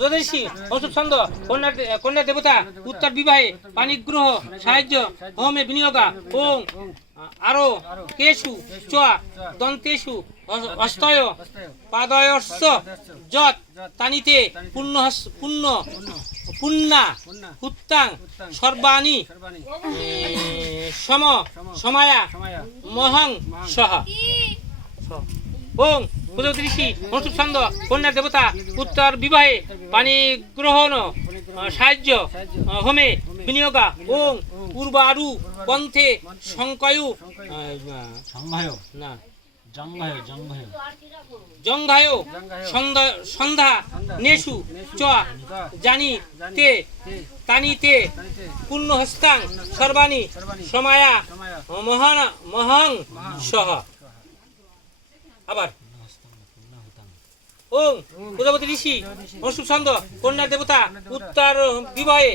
জ্যোতিষী ওষুধ ছন্দ, কন্যা কন্যা দেবতা, উত্তর বিবাহে পানিগ্রহ, সাহায্য, হোমে বিনিয়োগা, ওং, আরও, কেশু চ দন্তেষু অ- অস্তয় পাদয়স্য যত, তানিতে, পুণ্য পুণ্য, পুণ্যা, উত্তাং, সর্বাণী সম, সমায়া, মহং, সহ। ওং প্রজাপতি ঋষি অনুষ্ঠুপ ছন্দ কন্যা দেবতা উত্তর বিবাহে পানি গ্রহণ সাহায্য হোমে বিনিয়োগা ওং পূর্বারু পন্থে সংকয়ু না। জঙ্ঘায় সন্ধ্যা নেশু চ জানি তে তানি তে পূর্ণ হস্তাং সর্বাণি সমায়া সমায়া মহান মহং সহ। আবার। ওং প্রজাপতি ঋষি অশুভ ছন্দ দেবতা উত্তর বিবাহে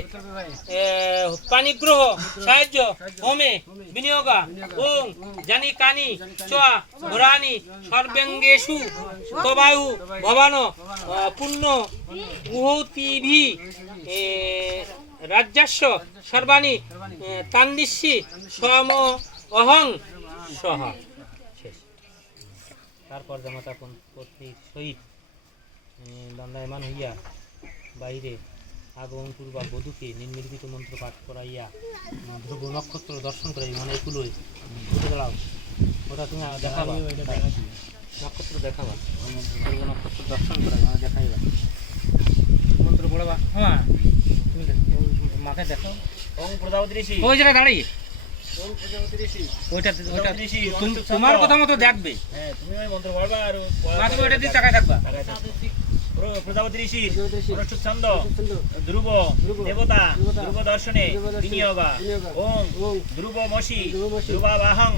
পানিগ্রহ সাহায্য হোমে বিনিয়োগা ওং জানি কানি চ ঘোরানি সর্বেঙ্গেশু তবায়ু ভবান পুণ্য উহতিভি রাজ্যাস্য সর্বাণি এ, সম অহং সহ। তারপর জামাতা সহিত এ, দণ্ডায়মান হইয়া বাইরে আগমন পূর্বা বধূকে নির্মিলিত মন্ত্র পাঠ করাইয়া ধ্রুব নক্ষত্র দর্শন করাই মানে এগুলোই ঘুরে দাঁড়াও ওটা তুমি দেখাবা? নক্ষত্র দেখাবা। ধ্রুব নক্ষত্র দর্শন করাই মানে দেখাইবা। মন্ত্র পড়াবা? হ্যাঁ। তুমি মাথায় দেখো। ওং প্রজাপতি ঋষি। ওই জায়গায় দাঁড়িয়ে ওম ওইটা ওইটা প্রজাপতি ঋষি, তুম- অনুষ্ঠিত তোমার কথা মতো দেখবে। হ্যাঁ তুমি ওই মন্ত্র পড়বা আর তুমি ওইটা দিয়ে তাকায় থাকবা। প্রজাপতি ঋষি প্রজাপতি ছন্দ ধ্রুব দেবতা ধ্রুব দর্শনে বিনিয়োগা বিনিয়োগা, ওং ওং ধ্রুব মসি ধ্রুবাবাহং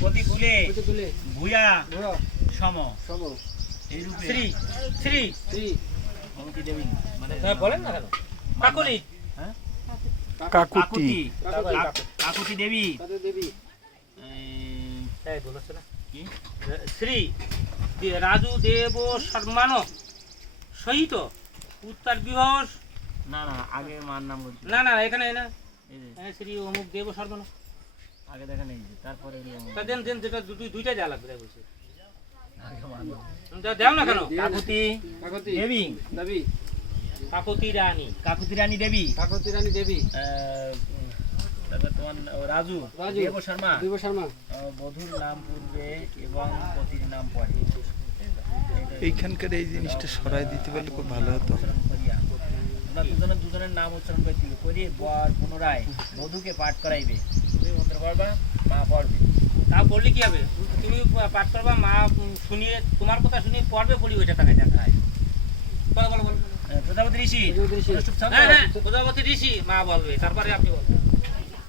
প্রতিকূলে ভূয়া সম। সব এই রূপে শ্রী। শ্রী। শ্রী দেবী মানে হ্যাঁ, বলেন না কেন? কাকুলি হ্যাঁ? কাকুতি। কাকুতি। কাকুতি। কাক- কাকুতি দেবী। তাদের দেবী। এই, তাই বলেছে না? কি? শ্রী রাজু দেব সম্মান সহিত উত্তর বিবাহ না না আগে মার নাম বলছি। না না এখানে না। এই যে, শ্রী অমুক দেব সর্বন আগে দেখা নেই যে, তারপরে দেন দেন যেটা দুটো দুইটা দেওয়া লাগবে বলছে। আগে মার নাম। তা দেও না কেন? কাকুতি। কাকতি। দেবী। দেবী। কাকতি রানী। কাকুতি রানী দেবী। কাকতি রানী দেবী। তারপর তোমার রাজু রাজু। দেব শর্মা। দেব শর্মা। আহ, নাম পূর্বে এবং পতির নাম পরে। এইখানকার এই জিনিসটা সরাই দিতে পারলে খুব ভালো হতো। দুজনের নাম উচ্চারণ করতে হবে করে বর পুনরায় বধূকে পাঠ করাইবে। তুমি মন্ত্র পড়বা মা পড়বে। তা পড়লে কি হবে? তুমি পাঠ করবা মা শুনিয়ে তোমার কথা শুনিয়ে পড়বে পড়ি ওইটা তাকে দেখায়। বলো বলো বলো। আহ, প্রজাপতি ঋষি। প্রজাপতি ঋষি। হ্যাঁ হ্যাঁ প্রজাপতি ঋষি। মা বলবে তারপরে আপনি বলবেন।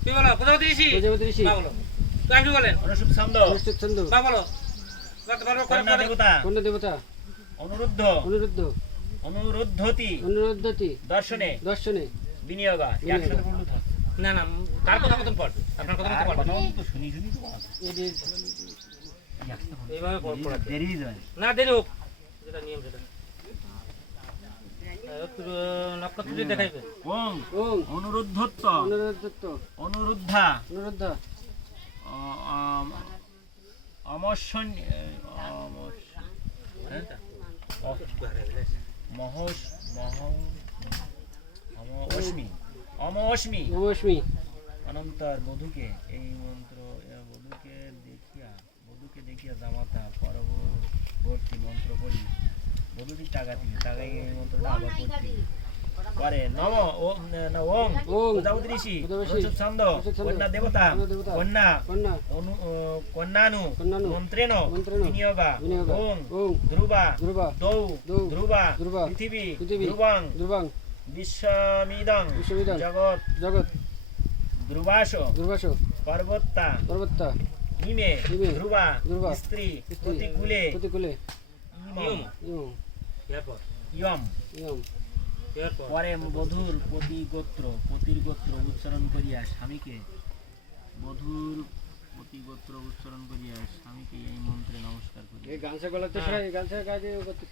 তুমি বলো প্রজাপতি ঋষি? প্রজাপতি ঋষি। মা বলো। আপনি বলেন। অনুষ্ঠুপ ছন্দ। অনুষ্ঠিত ছন্দ। মা বলো। বলো, বলো, করে, কন্যা করে। দেবতা। কন্যা দেবতা। অনুরুদ্ধ। অনুরুদ্ধ। অনুরুদ্ধতি। অনুরুদ্ধতি। দর্শনে। দর্শনে। বিনিয়োগা। একসাথে না না তার কথা মতন পড়বে আপনার কথা মতো আর তো শুনি শুনি। তো বলা। এই যে এইভাবে পড়- পড়াতে। দেরি যায়। না দেরি হোক। যেটা নিয়ম সেটা। দেখাইবে। ওং অনুরুদ্ধত্ব। অনুরুদ্ধত্ব। অনুরুদ্ধা। অনুরুদ্ধ। মহস মহ নমস্মি অনন্তর বধূকে এই মন্ত্র বধূকে দেখিয়া বধূকে দেখিয়া জামাতা পরবর্তী মন্ত্র বধূটি টাকা দিবে টাকাই এই মন্ত্রটা আবার পড়তে পরে নম ওম না ওম ওম প্রজাপতি ঋষি প্রজাপতি ছন্দ কন্যা দেবতা কন্যা দেবতা, কন্যা। কন্যা। অনু কন্যানু কন্যানু, মন্ত্রেণ মন্ত্রেণ, বিনিয়োগা বিনিয়োগা, ওং ওং। ধ্রুবা দৌ দৌ, ধ্রুবা ধ্রুবা, পৃথিবী পৃথিবী, ধ্রুবাং ধ্রুবাং। বিশ্বমিদং বিশ্বমিদং, জগৎ জগৎ। ধ্রুবাস দুর্বাস পর্বত্তা পর্বত্তা। হিমে হিমে, ধ্রুবা ধ্রুবা, স্ত্রী প্রতিকূলে ইয়ম। পরে বধুর প্রতি গোত্র পতির গোত্র উচ্চারণ করিয়া স্বামীকে। বধুর প্রতি গোত্র উচ্চারণ করিয়া স্বামীকে এই মন্ত্রে নমস্কার করি এই গান গান করতে